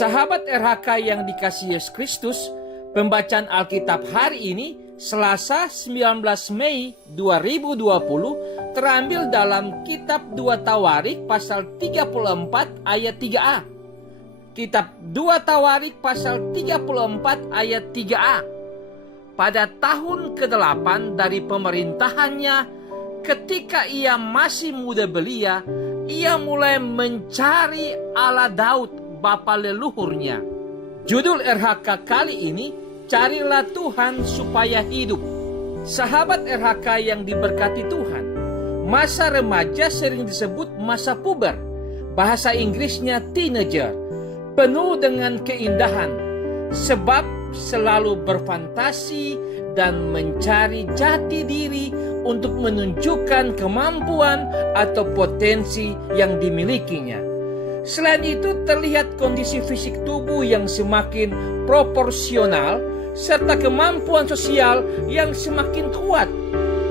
Sahabat RHK yang dikasihi Yesus Kristus, pembacaan Alkitab hari ini, Selasa 19 Mei 2020, terambil dalam Kitab 2 Tawarik pasal 34 ayat 3a. Kitab 2 Tawarik pasal 34 ayat 3a. Pada tahun ke-8 dari pemerintahannya, ketika ia masih muda belia, ia mulai mencari Allah Daud, bapa leluhurnya. Judul RHK kali ini, Carilah Tuhan supaya hidup. Sahabat RHK yang diberkati Tuhan, masa remaja sering disebut masa puber, bahasa Inggrisnya teenager, penuh dengan keindahan, sebab selalu berfantasi dan mencari jati diri untuk menunjukkan kemampuan atau potensi yang dimilikinya. Selain itu, terlihat kondisi fisik tubuh yang semakin proporsional serta kemampuan sosial yang semakin kuat.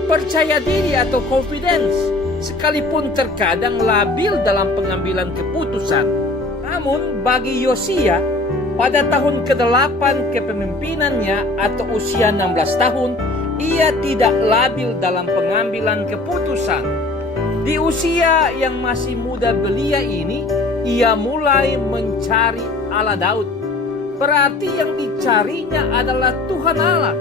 Percaya diri atau confidence, sekalipun terkadang labil dalam pengambilan keputusan. Namun bagi Yosia, pada tahun ke-8 kepemimpinannya atau usia 16 tahun, ia tidak labil dalam pengambilan keputusan. Di usia yang masih muda belia ini, ia mulai mencari Allah Daud. Berarti yang dicarinya adalah Tuhan Allah.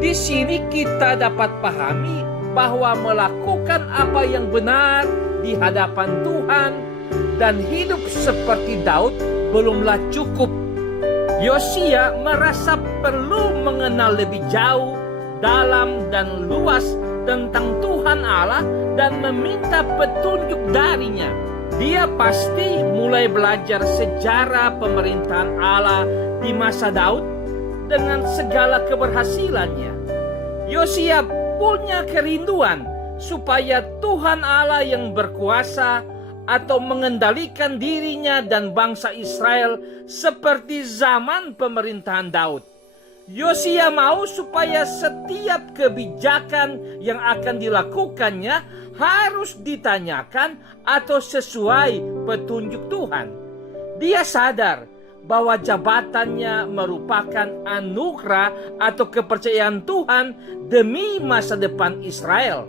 Di sini kita dapat pahami bahwa melakukan apa yang benar di hadapan Tuhan dan hidup seperti Daud belumlah cukup. Yosia merasa perlu mengenal lebih jauh, dalam dan luas tentang Tuhan Allah dan meminta petunjuk darinya. Dia pasti mulai belajar sejarah pemerintahan Allah di masa Daud dengan segala keberhasilannya. Yosia punya kerinduan supaya Tuhan Allah yang berkuasa atau mengendalikan dirinya dan bangsa Israel seperti zaman pemerintahan Daud. Yosia mau supaya setiap kebijakan yang akan dilakukannya harus ditanyakan atau sesuai petunjuk Tuhan. Dia sadar bahwa jabatannya merupakan anugerah atau kepercayaan Tuhan demi masa depan Israel.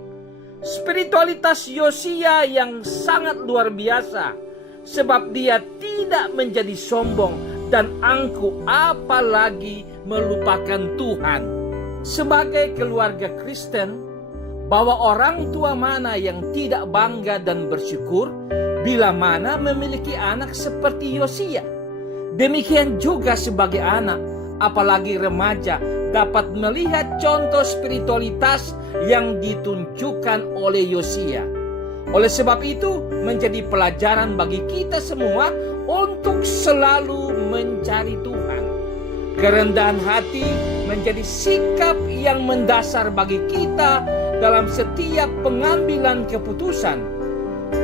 Spiritualitas Yosia yang sangat luar biasa, sebab dia tidak menjadi sombong dan angkuh apalagi melupakan Tuhan. Sebagai keluarga Kristen, bahwa orang tua mana yang tidak bangga dan bersyukur bila mana memiliki anak seperti Yosia. Demikian juga sebagai anak, apalagi remaja, dapat melihat contoh spiritualitas yang ditunjukkan oleh Yosia. Oleh sebab itu, menjadi pelajaran bagi kita semua untuk selalu mencari Tuhan. Kerendahan hati menjadi sikap yang mendasar bagi kita dalam setiap pengambilan keputusan.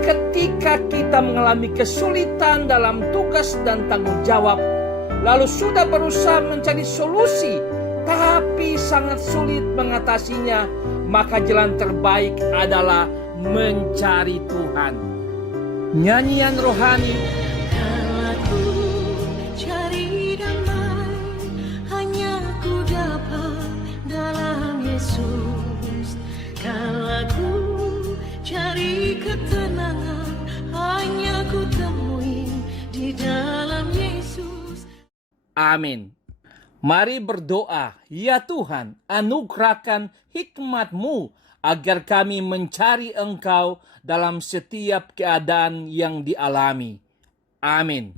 Ketika kita mengalami kesulitan dalam tugas dan tanggung jawab, lalu sudah berusaha mencari solusi, tapi sangat sulit mengatasinya, maka jalan terbaik adalah mencari Tuhan. Nyanyian rohani. Kalau ku cari damai, hanya ku dapat dalam Yesus. Kalau ku cari ketenangan, hanya ku temui di dalam Yesus. Amin. Mari berdoa, ya Tuhan, anugerahkan hikmat-Mu agar kami mencari Engkau dalam setiap keadaan yang dialami. Amin.